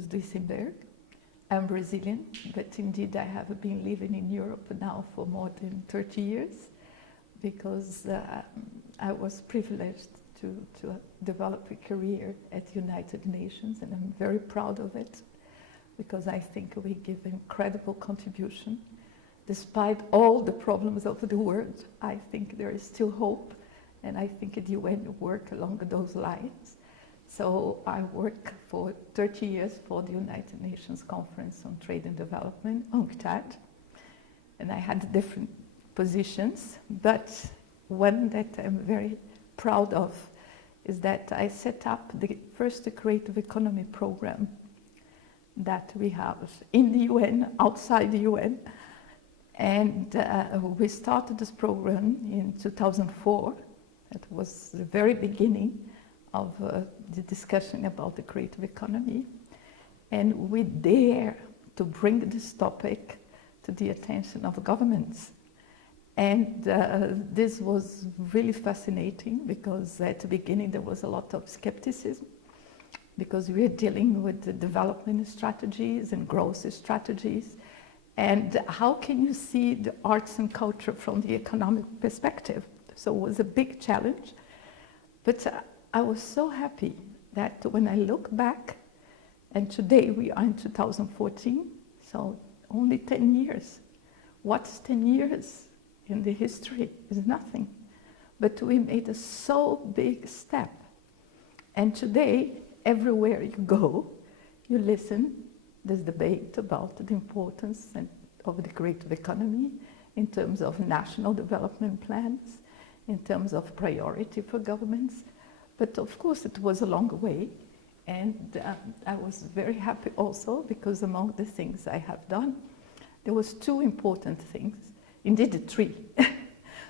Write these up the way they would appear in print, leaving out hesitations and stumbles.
Santos-Duisenberg. I'm Brazilian, but indeed I have been living in Europe now for more than 30 years because I was privileged to develop a career at the United Nations, and I'm very proud of it because I think we give incredible contribution. Despite all the problems of the world, I think there is still hope, and I think the UN work along those lines. So I work for 30 years for the United Nations Conference on Trade and Development, UNCTAD, and I had different positions, but one that I'm very proud of is that I set up the first creative economy program that we have in the UN, outside the UN, and we started this program in 2004. It was the very beginning of the discussion about the creative economy, and we dare to bring this topic to the attention of governments. And this was really fascinating because at the beginning there was a lot of skepticism because we are dealing with the development strategies and growth strategies, and how can you see the arts and culture from the economic perspective? So it was a big challenge, but I was so happy that when I look back, and today we are in 2014, so only 10 years. What's 10 years in the history is nothing, but we made a so big step. And today, everywhere you go, you listen, there's debate about the importance of the creative economy in terms of national development plans, in terms of priority for governments. But of course, it was a long way, and I was very happy also because among the things I have done, there was two important things, indeed three.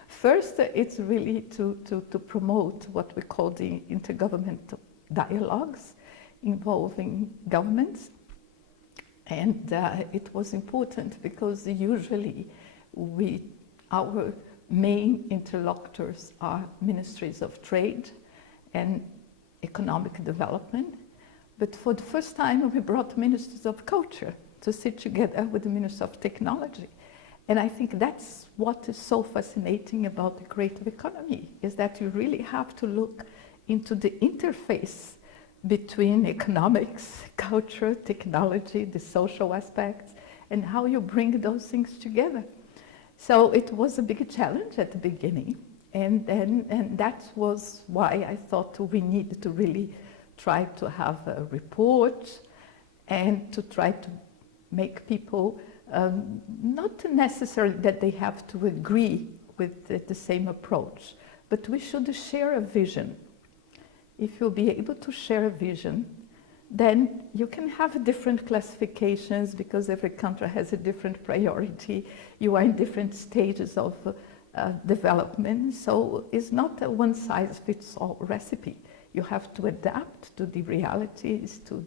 First, it's really to promote what we call the intergovernmental dialogues involving governments, and it was important because usually our main interlocutors are ministries of trade and economic development, but for the first time we brought ministers of culture to sit together with the ministers of technology. And I think that's what is so fascinating about the creative economy, is that you really have to look into the interface between economics, culture, technology, the social aspects, and how you bring those things together. So it was a big challenge at the beginning. And that was why I thought we needed to really try to have a report and to try to make people, not necessarily that they have to agree with the same approach, but we should share a vision. If you'll be able to share a vision, then you can have different classifications because every country has a different priority. You are in different stages of development, so it's not a one-size-fits-all recipe. You have to adapt to the realities, to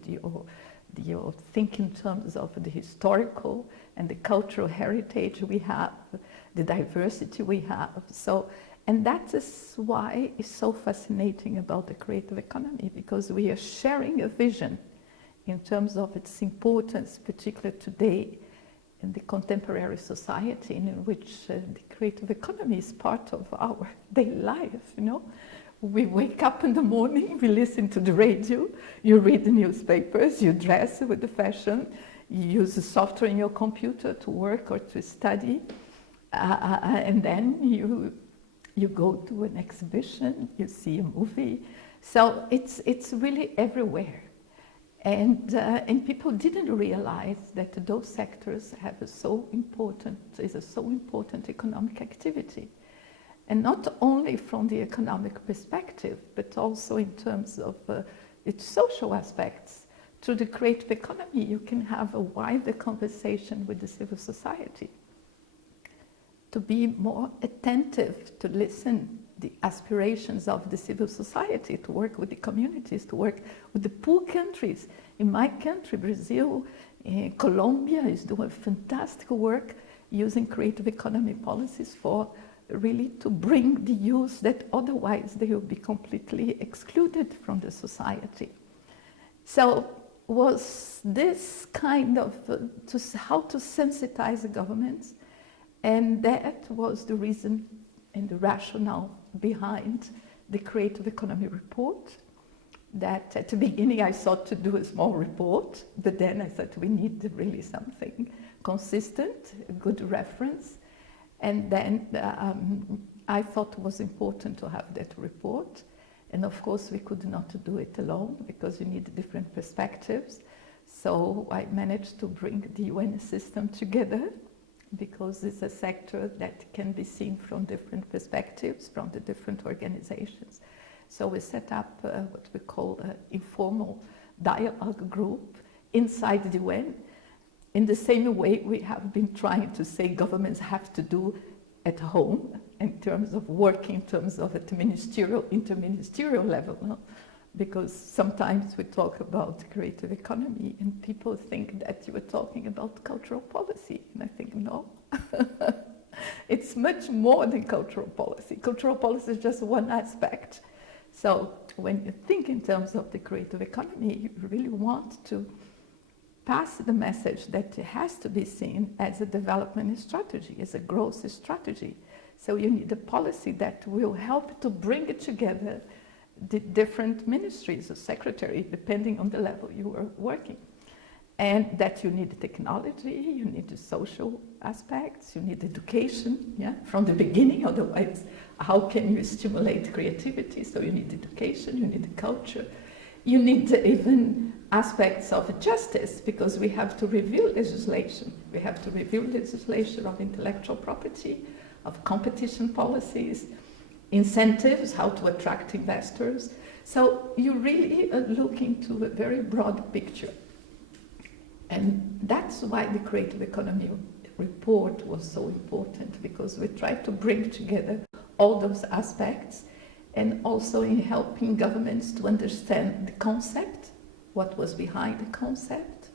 your think in terms of the historical and the cultural heritage we have, the diversity we have. So, and that is why it's so fascinating about the creative economy, because we are sharing a vision in terms of its importance, particularly today, in the contemporary society in which the creative economy is part of our daily life, you know. We wake up in the morning, we listen to the radio, you read the newspapers, you dress with the fashion, you use the software in your computer to work or to study, and then you go to an exhibition, you see a movie. So it's really everywhere. And people didn't realize that those sectors have is a so important economic activity. And not only from the economic perspective, but also in terms of its social aspects. Through the creative economy, you can have a wider conversation with the civil society, to be more attentive, to listen the aspirations of the civil society, to work with the communities, to work with the poor countries. In my country, Brazil, Colombia is doing fantastic work using creative economy policies for really to bring the youth that otherwise they will be completely excluded from the society. So was this kind of how to sensitize the governments, and that was the reason and the rationale behind the Creative Economy report. That at the beginning I thought to do a small report, but then I thought we need really something consistent, a good reference, and then I thought it was important to have that report. And of course we could not do it alone because you need different perspectives. So I managed to bring the UN system together, because it's a sector that can be seen from different perspectives, from the different organizations. So we set up what we call an informal dialogue group inside the UN, in the same way we have been trying to say governments have to do at home, in terms of working, in terms of at the interministerial level. No? Because sometimes we talk about creative economy and people think that you are talking about cultural policy. And I think, no, it's much more than cultural policy. Cultural policy is just one aspect. So when you think in terms of the creative economy, you really want to pass the message that it has to be seen as a development strategy, as a growth strategy. So you need a policy that will help to bring it together the different ministries or secretary, depending on the level you are working. And that you need technology, you need the social aspects, you need education, yeah, from the beginning, otherwise how can you stimulate creativity? So you need education, you need culture, you need even aspects of justice, because we have to review legislation. We have to review legislation of intellectual property, of competition policies, incentives, how to attract investors. So you really look into a very broad picture. And that's why the Creative Economy report was so important, because we tried to bring together all those aspects, and also in helping governments to understand the concept, what was behind the concept.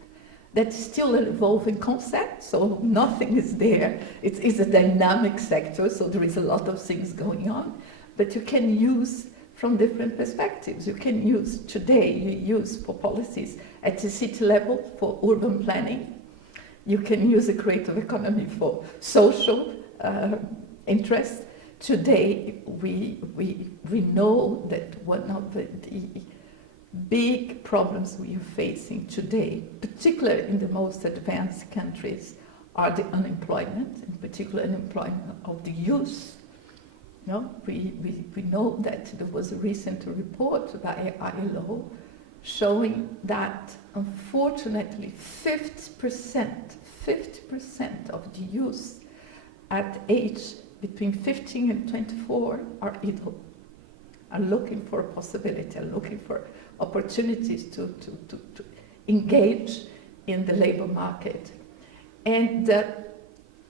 That's still an evolving concept, so nothing is there. It's a dynamic sector, so there is a lot of things going on, but you can use from different perspectives. You can use today, you use for policies at the city level for urban planning. You can use the creative economy for social interests. Today, we know that one of the big problems we are facing today, particularly in the most advanced countries, are the unemployment, in particular unemployment of the youth. You know, we know that there was a recent report by ILO showing that unfortunately 50% of the youth at age between 15 and 24 are idle, are looking for a possibility, are looking for opportunities to engage in the labor market. And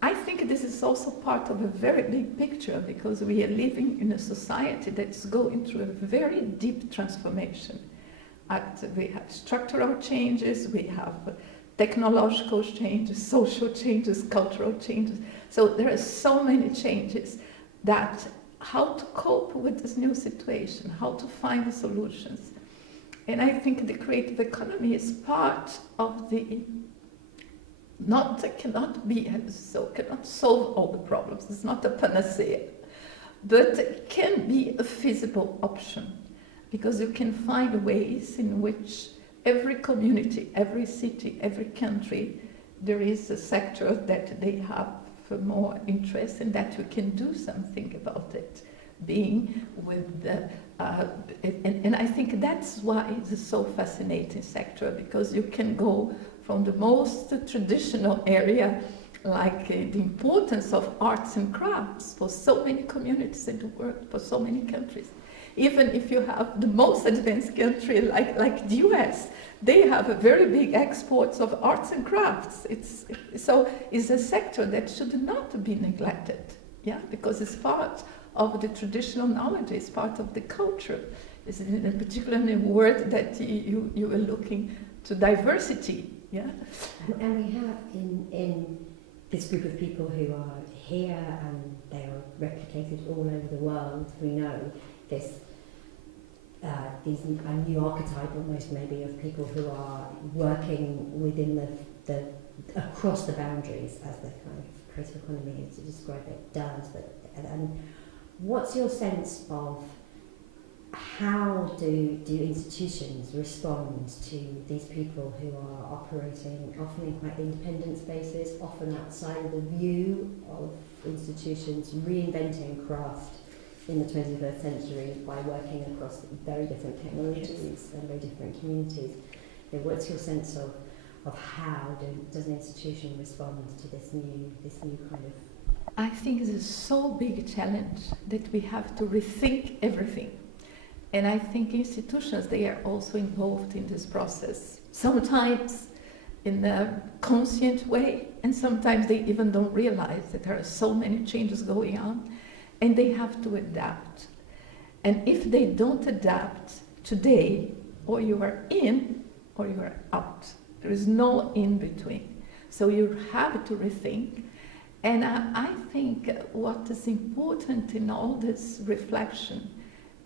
I think this is also part of a very big picture, because we are living in a society that's going through a very deep transformation. We have structural changes, we have technological changes, social changes, cultural changes. So there are so many changes that how to cope with this new situation, how to find the solutions. And I think the creative economy is part of the, cannot solve all the problems. It's not a panacea, but it can be a feasible option, because you can find ways in which every community, every city, every country, there is a sector that they have more interest, and that you can do something about it. Being with the, and I think that's why it's a so fascinating sector, because you can go from the most traditional area, like the importance of arts and crafts for so many communities in the world, for so many countries. Even if you have the most advanced country like the US, they have a very big exports of arts and crafts. So it's a sector that should not be neglected, yeah, because it's part of the traditional knowledge, it's part of the culture. It's in particular in a word that you are looking to diversity, yeah. And we have in this group of people who are here, and they are replicated all over the world, we know this these a new archetype almost maybe of people who are working within the across the boundaries, as the kind of creative economy to describe it does. And what's your sense of how do institutions respond to these people who are operating often in quite independent spaces, often outside of the view of institutions, reinventing craft in the 21st century by working across very different technologies and very different communities? What's your sense of how does an institution respond to this new kind of? I think it's a so big challenge that we have to rethink everything. And I think institutions, they are also involved in this process. Sometimes in a conscient way, and sometimes they even don't realize that there are so many changes going on, and they have to adapt. And if they don't adapt today, or you are in, or you are out. There is no in between. So you have to rethink. And I think what is important in all this reflection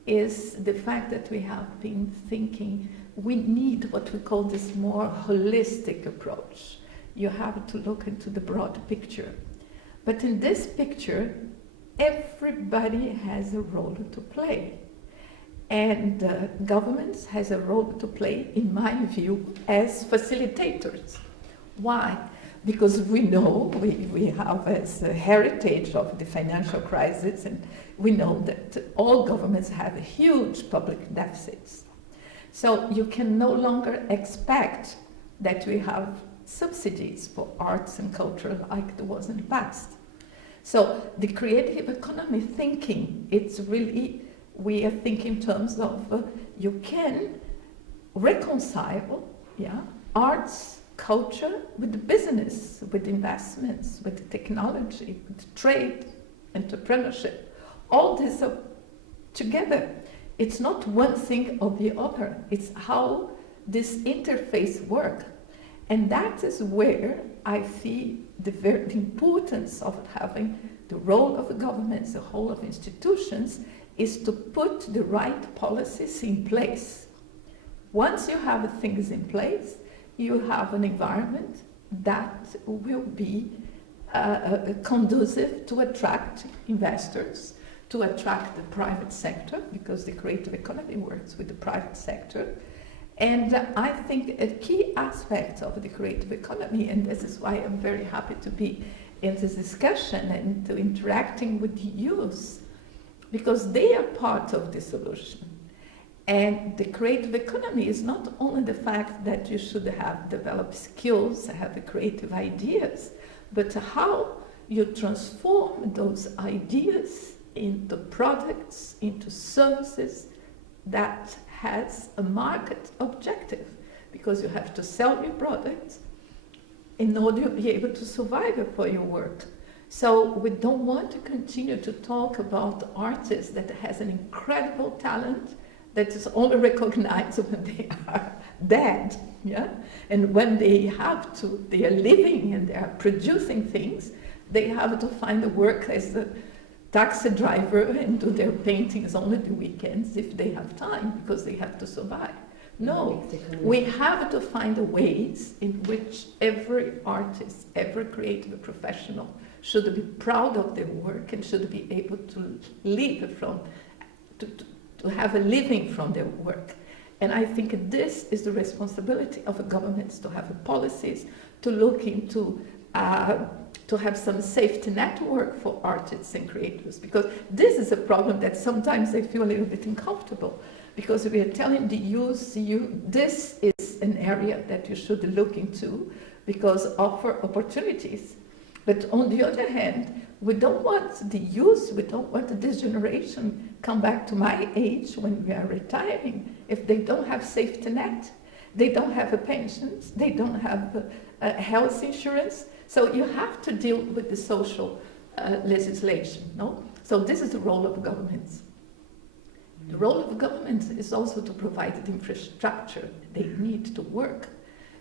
is the fact that we have been thinking we need what we call this more holistic approach. You have to look into the broad picture. But in this picture, everybody has a role to play. And governments has a role to play, in my view, as facilitators. Why? Because we know we have as a heritage of the financial crisis, and we know that all governments have huge public deficits. So you can no longer expect that we have subsidies for arts and culture like there was in the past. So the creative economy thinking, it's really, we are thinking in terms of you can reconcile arts, culture with business, with investments, with technology, with trade, entrepreneurship. All this are together. It's not one thing or the other. It's how this interface works. And that is where I see the importance of having the role of the governments, the whole of institutions, is to put the right policies in place. Once you have things in place, you have an environment that will be conducive to attract investors, to attract the private sector, because the creative economy works with the private sector. And I think a key aspect of the creative economy, and this is why I'm very happy to be in this discussion and to interacting with the youth, because they are part of the solution. And the creative economy is not only the fact that you should have developed skills, have creative ideas, but how you transform those ideas into products, into services that has a market objective, because you have to sell your products in order to be able to survive for your work. So we don't want to continue to talk about artists that has an incredible talent that is only recognized when they are dead, And when they are living and they are producing things, they have to find a work as a taxi driver and do their paintings only the weekends if they have time, because they have to survive. No, we have to find ways in which every artist, every creative professional should be proud of their work and should be able to live from, to have a living from their work. And I think this is the responsibility of governments, to have policies, to look into, to have some safety network for artists and creators, because this is a problem that sometimes they feel a little bit uncomfortable, because we are telling the youth, this is an area that you should look into, because offer opportunities. But on the other hand, we don't want the youth, we don't want this generation come back to my age when we are retiring if they don't have safety net, they don't have pensions, they don't have health insurance. So you have to deal with the social legislation, no? So this is the role of governments. The role of governments is also to provide the infrastructure they need to work.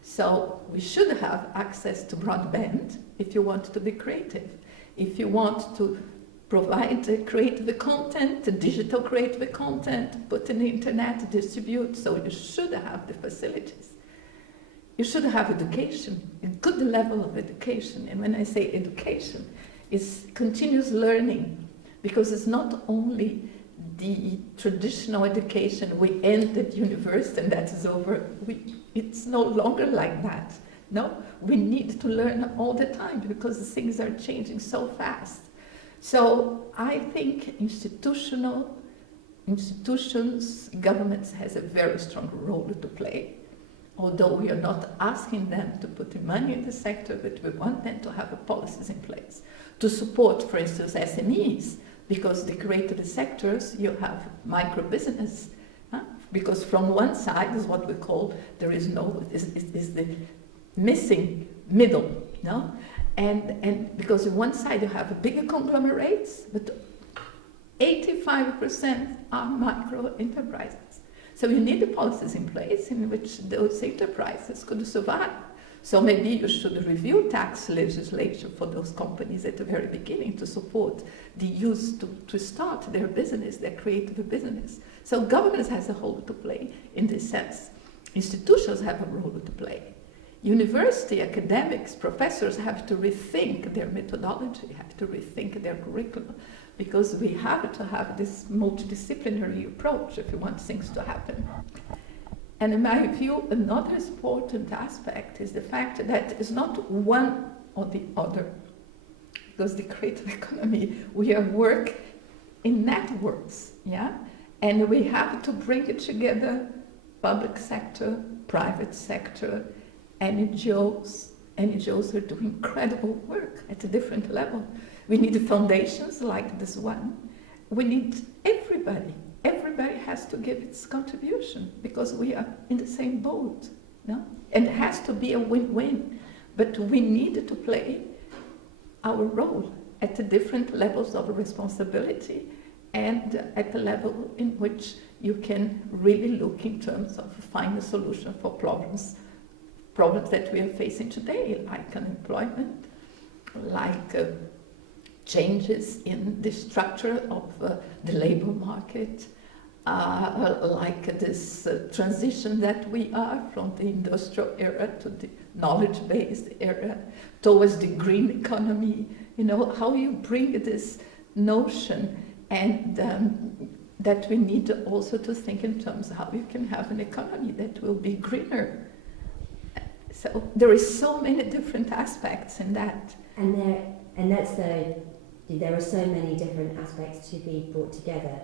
So we should have access to broadband if you want to be creative. If you want to provide creative content, digital creative content, put in the internet, distribute. So you should have the facilities. You should have education, a good level of education. And when I say education, it's continuous learning, because it's not only the traditional education, we end at university and that is over. It's no longer like that. No, we need to learn all the time because things are changing so fast. So I think institutions, governments has a very strong role to play. Although we are not asking them to put the money in the sector, but we want them to have policies in place to support, for instance, SMEs, because the creative sectors, you have micro business, because from one side is what we call, there is the missing middle, no? And because on one side you have bigger conglomerates, but 85% are micro enterprises. So you need the policies in place in which those enterprises could survive. So maybe you should review tax legislation for those companies at the very beginning to support the youth to start their business, their creative business. So governments has a role to play in this sense. Institutions have a role to play. University academics, professors have to rethink their methodology, have to rethink their curriculum, because we have to have this multidisciplinary approach if we want things to happen. And in my view, another important aspect is the fact that it's not one or the other, because the creative economy, we are work in networks, yeah? And we have to bring it together, public sector, private sector, NGOs. NGOs are doing incredible work at a different level. We need foundations like this one. We need everybody. Everybody has to give its contribution because we are in the same boat, no? And it has to be a win-win. But we need to play our role at the different levels of responsibility and at the level in which you can really look in terms of find a solution for problems that we are facing today, like unemployment, like changes in the structure of the labor market, like this transition that we are from the industrial era to the knowledge-based era towards the green economy. You know, how you bring this notion, and that we need also to think in terms of how you can have an economy that will be greener. So there is so many different aspects in that. There are so many different aspects to be brought together.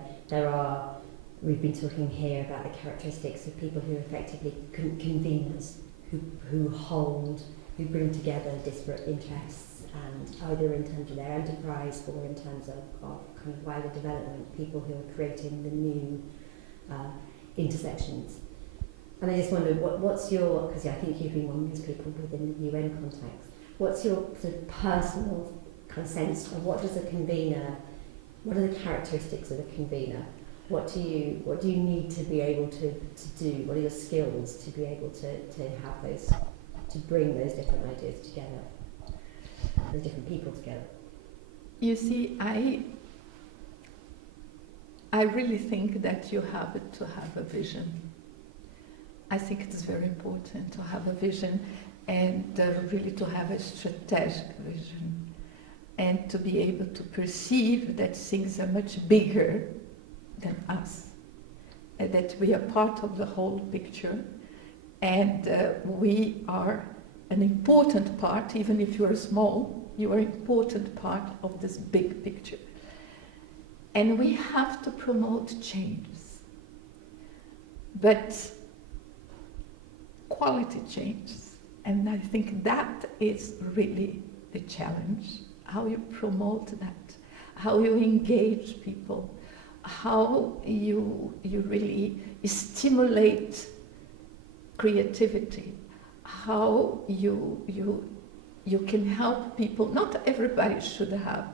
We've been talking here about the characteristics of people who are effectively conveners, who bring together disparate interests, and either in terms of their enterprise or in terms of kind of wider development, people who are creating the new intersections. And I just wondered, what's your, because I think you've been one of those people within the UN context, what's your sort of personal kind of sense of what are the characteristics of a convener? What do you need to be able to do? What are your skills to be able to have those, to bring those different ideas together, those different people together? You see, I really think that you have to have a vision. I think it's very important to have a vision and really to have a strategic vision and to be able to perceive that things are much bigger than us, and that we are part of the whole picture, and we are an important part. Even if you are small, you are an important part of this big picture. And we have to promote changes, but quality changes. And I think that is really the challenge, how you promote that, how you engage people, how you really stimulate creativity, how you can help people. Not everybody should have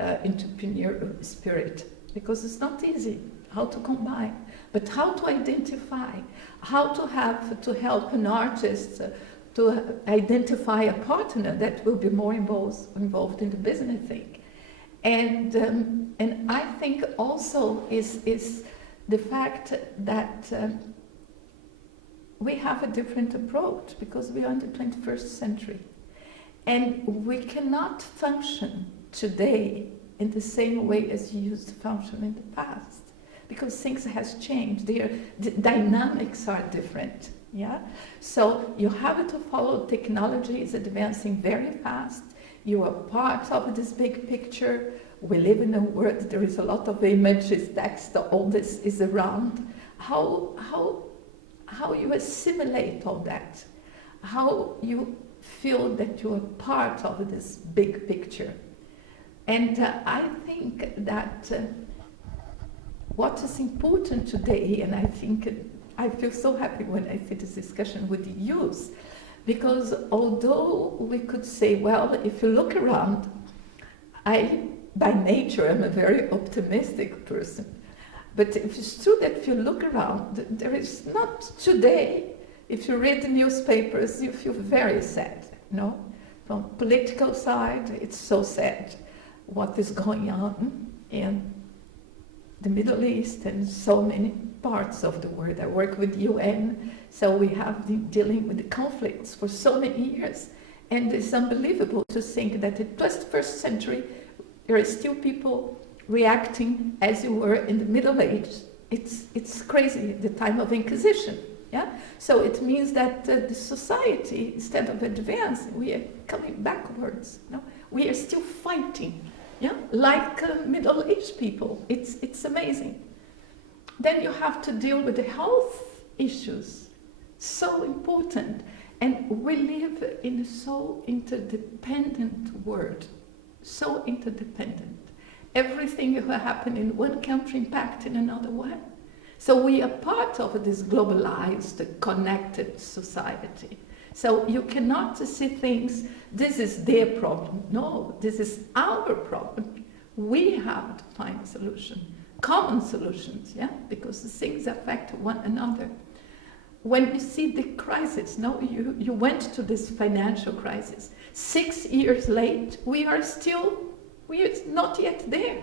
entrepreneurial spirit, because it's not easy how to combine, but how to identify, how to help an artist to identify a partner that will be more involved in the business thing, And I think also is the fact that we have a different approach because we are in the 21st century. And we cannot function today in the same way as you used to function in the past, because things has changed. The dynamics are different. Yeah, so you have to follow. Technology is advancing very fast. You are part of this big picture. We live in a world. There is a lot of images, text. All this is around. How you assimilate all that? How you feel that you are part of this big picture? And I think that what is important today, and I think I feel so happy when I see this discussion with the youth, because although we could say, well, if you look around, by nature, I'm a very optimistic person. But it's true that if you look around, there is not today, if you read the newspapers, you feel very sad, no? From political side, it's so sad what is going on in the Middle East and so many parts of the world. I work with UN, so we have been dealing with the conflicts for so many years. And it's unbelievable to think that in the 21st century, there are still people reacting as you were in the Middle Ages. It's crazy, the time of Inquisition. Yeah? So it means that the society, instead of advancing, we are coming backwards. No? We are still fighting, yeah? Like middle-aged people. It's amazing. Then you have to deal with the health issues, so important. And we live in a so interdependent world, so interdependent. Everything that happens in one country impacts in another one. So we are part of this globalized, connected society. So you cannot see things, this is their problem. No, this is our problem. We have to find a solution, common solutions, yeah? Because the things affect one another. When you see the crisis, no, you went to this financial crisis. 6 years late, we are not yet there.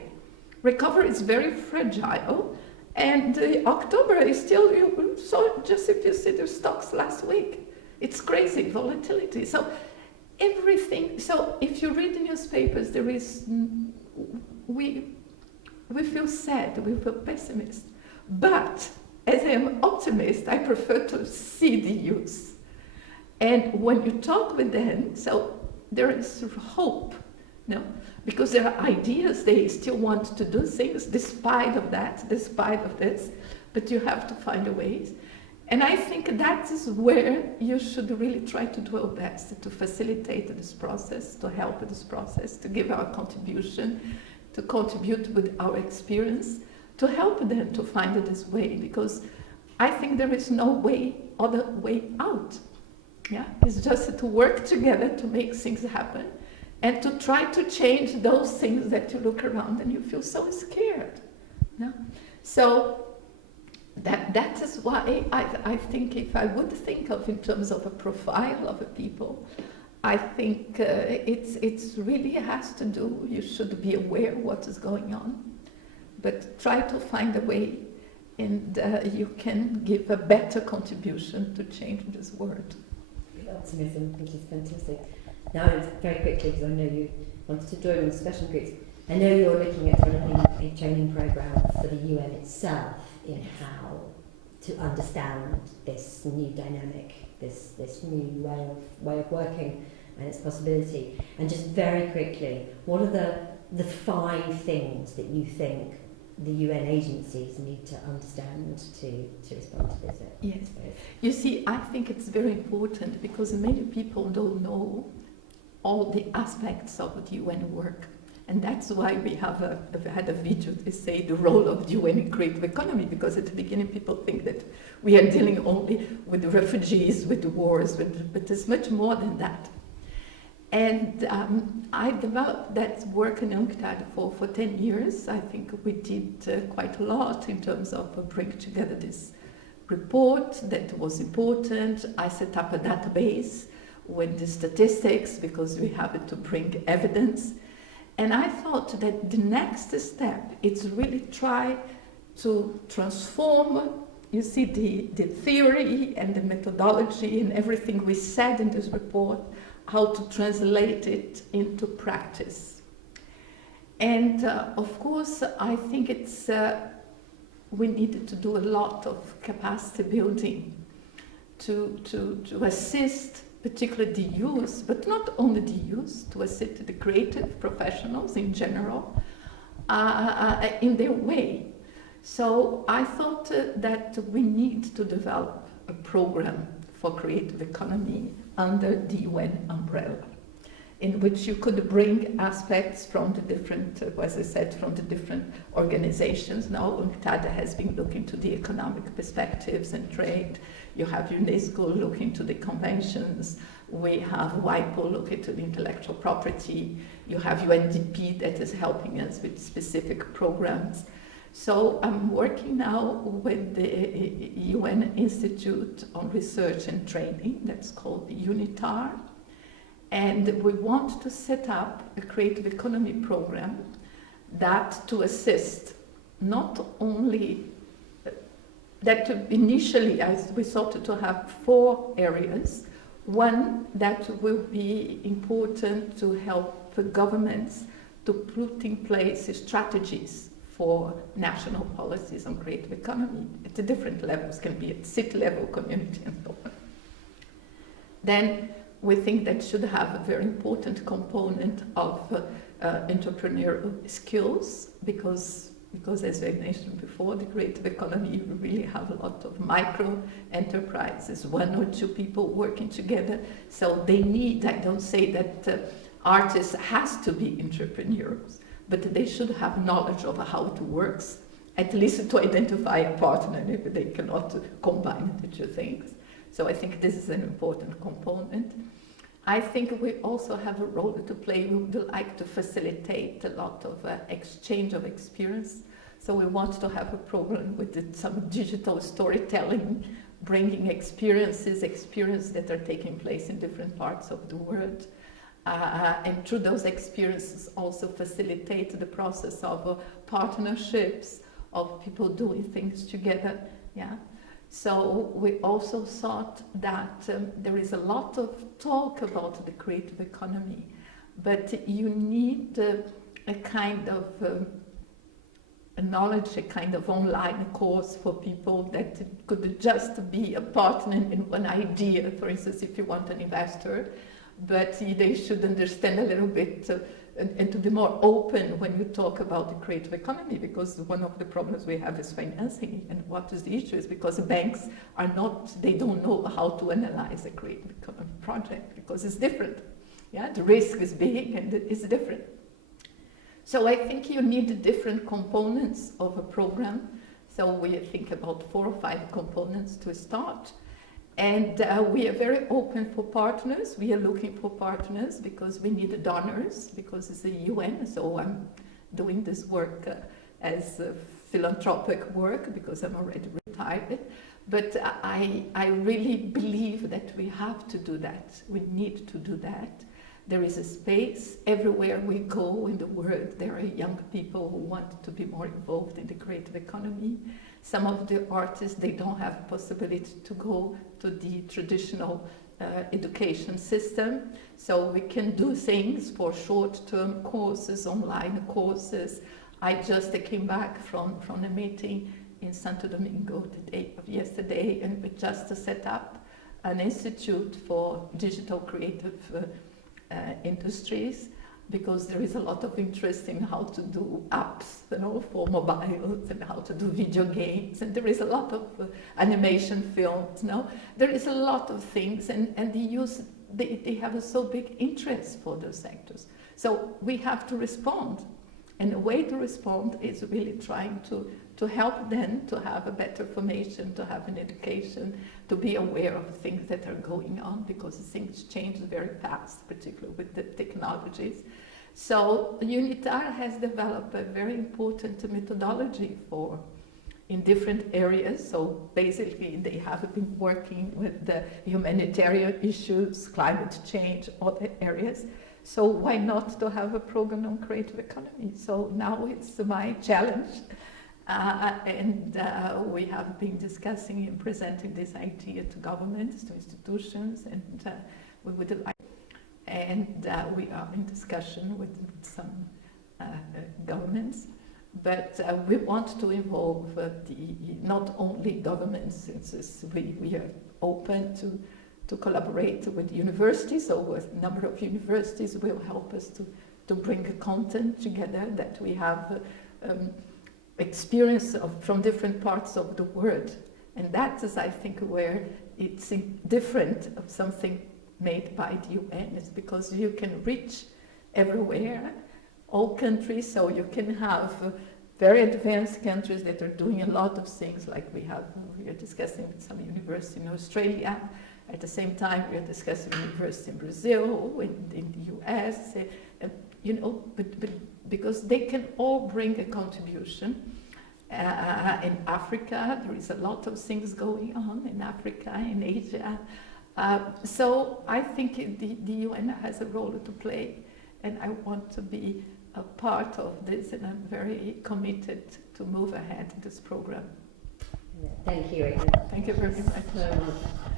Recovery is very fragile. And October is still, so just if you see the stocks last week, it's crazy, volatility. So everything, so if you read the newspapers, there is, we feel sad, we feel pessimist. But as I am optimist, I prefer to see the youth. And when you talk with them, so there is hope, no? Because there are ideas, they still want to do things despite of that, despite of this, but you have to find a ways. And I think that is where you should really try to do our best to facilitate this process, to help this process, to give our contribution, to contribute with our experience, to help them to find this way, because I think there is no other way out. Yeah, it's just to work together to make things happen. And to try to change those things that you look around and you feel so scared. No? So that is why I think if I would think of in terms of a profile of a people, I think it's really has to do, you should be aware of what is going on, but try to find a way and you can give a better contribution to change this world. Optimism, which is fantastic. Now, very quickly, because I know you wanted to join in discussion groups, I know you're looking at developing a training program for the UN itself in how to understand this new dynamic, this new way of working and its possibility. And just very quickly, what are the 5 things that you think the UN agencies need to understand to respond to this? Yes. You see, I think it's very important because many people don't know all the aspects of the UN work. And that's why we have had a video to say the role of the UN in creative economy, because at the beginning people think that we are dealing only with the refugees, with the wars, but it's much more than that. And I developed that work in UNCTAD for 10 years. I think we did quite a lot in terms of bringing together this report that was important. I set up a database with the statistics because we have to bring evidence. And I thought that the next step is really try to transform, you see, the theory and the methodology and everything we said in this report, how to translate it into practice. And of course, I think it's we needed to do a lot of capacity building to assist particularly the youth, but not only the youth, to assist the creative professionals in general in their way. So I thought that we need to develop a program for creative economy under the UN umbrella, in which you could bring aspects from the different, as I said, from the different organizations. Now UNCTAD has been looking to the economic perspectives and trade. You have UNESCO looking to the conventions. We have WIPO looking to the intellectual property. You have UNDP that is helping us with specific programs. So I'm working now with the UN Institute on Research and Training, that's called UNITAR. And we want to set up a creative economy program that to assist not only that initially as we thought to have 4 areas. One that will be important to help governments to put in place strategies for national policies on creative economy at the different levels, can be at city level, community and so on. Then we think that should have a very important component of entrepreneurial skills because as I mentioned before, the creative economy, we really have a lot of micro enterprises, 1 or 2 people working together. So they need, I don't say that artists has to be entrepreneurs, but they should have knowledge of how it works, at least to identify a partner if they cannot combine the 2 things. So I think this is an important component. I think we also have a role to play. We would like to facilitate a lot of exchange of experience. So we want to have a program with some digital storytelling, bringing experiences that are taking place in different parts of the world. And through those experiences also facilitate the process of partnerships, of people doing things together. Yeah. So we also thought that there is a lot of talk about the creative economy, but you need a kind of a knowledge, a kind of online course for people that could just be a partner in one idea. For instance, if you want an investor, but they should understand a little bit and to be more open when you talk about the creative economy, because one of the problems we have is financing. And what is the issue is because the banks are not, they don't know how to analyze a creative economy project because it's different. Yeah, the risk is big and it's different. So I think you need different components of a program. So we think about 4 or 5 components to start. And we are very open for partners. We are looking for partners because we need donors, because it's the UN. So I'm doing this work as philanthropic work because I'm already retired. But I really believe that we have to do that. We need to do that. There is a space everywhere we go in the world. There are young people who want to be more involved in the creative economy. Some of the artists, they don't have possibility to go to the traditional education system. So we can do things for short-term courses, online courses. I just came back from a meeting in Santo Domingo the day of yesterday, and we just set up an institute for digital creative industries, because there is a lot of interest in how to do apps, for mobiles, and how to do video games, and there is a lot of animation films. There is a lot of things, and the youth, they have a so big interest for those sectors. So we have to respond, and the way to respond is really trying to help them to have a better formation, to have an education, to be aware of things that are going on, because things change very fast, particularly with the technologies. So UNITAR has developed a very important methodology in different areas. So basically they have been working with the humanitarian issues, climate change, other areas. So why not to have a program on creative economy? So now it's my challenge. And we have been discussing and presenting this idea to governments, to institutions, and we would like, and we are in discussion with some governments, but we want to involve not only governments, we are open to collaborate with universities, so a number of universities will help us to bring the content together that we have experience from different parts of the world. And that is, I think, where it's different of something made by the UN, is because you can reach everywhere, all countries, so you can have very advanced countries that are doing a lot of things, like we are discussing with some university in Australia. At the same time, we are discussing university in Brazil, in the US, you know, but because they can all bring a contribution. In Africa, there is a lot of things going on in Africa, in Asia. So I think the UN has a role to play, and I want to be a part of this, and I'm very committed to move ahead in this program. Thank you, Edna. Thank you very much. So much.